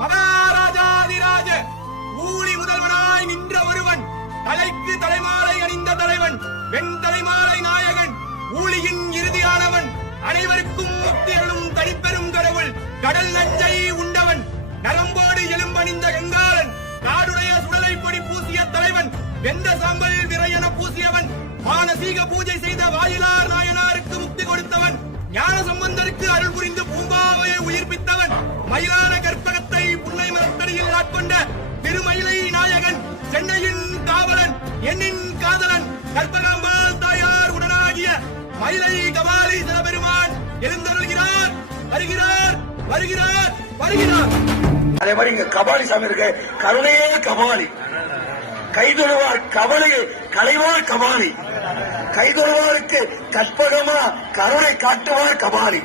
மகாராஜாதிராஜ ஊழி முதல்வனாய் நின்ற ஒருவன், தலைக்கு தலைமாலை அணிந்த தலைவன், வெண் தலைமாலை நாயகன், ஊழியின் இறுதியானவன், அனைவருக்கும் முக்தியலும் தனிப்பெரும் கடவுள், கடல் நஞ்சை உண்டவன், நரம்போடு எலும்பணிந்த கங்காளன், காடுடைய சுடலை பொடி பூசிய தலைவன், வெந்த சாம்பல் விரையன பூசியவன், மானசீக பூஜை செய்த வாயிலார் நாயனாருக்கு முக்தி கொடுத்தவன், ஞான சம்பந்தருக்கு அருள் புரிந்து பூம்பாவையை உயிர்ப்பித்தவன், மயிலான கற்பகத்தை புன்னை மரத்தடியில் ஆட்கொண்ட திருமயிலை நாயகன், சென்னையின் காவலன், எண்ணின் காதலன், கற்பகாம்பாள் தாயார் உடனாகிய மயிலை கபாலி சிவபெருமான் எழுந்தருள்கிறார். வருகிறார் வருகிறார் வருகிறார். அதே மாதிரி இங்க கபாலி சாமி இருக்கு. கருணையே கபாலி, கைதொழுவார் கவலையை களைவார் கபாலி, கைதொழுவாருக்கு கற்பகமா கருணை காட்டுவார் கபாலி.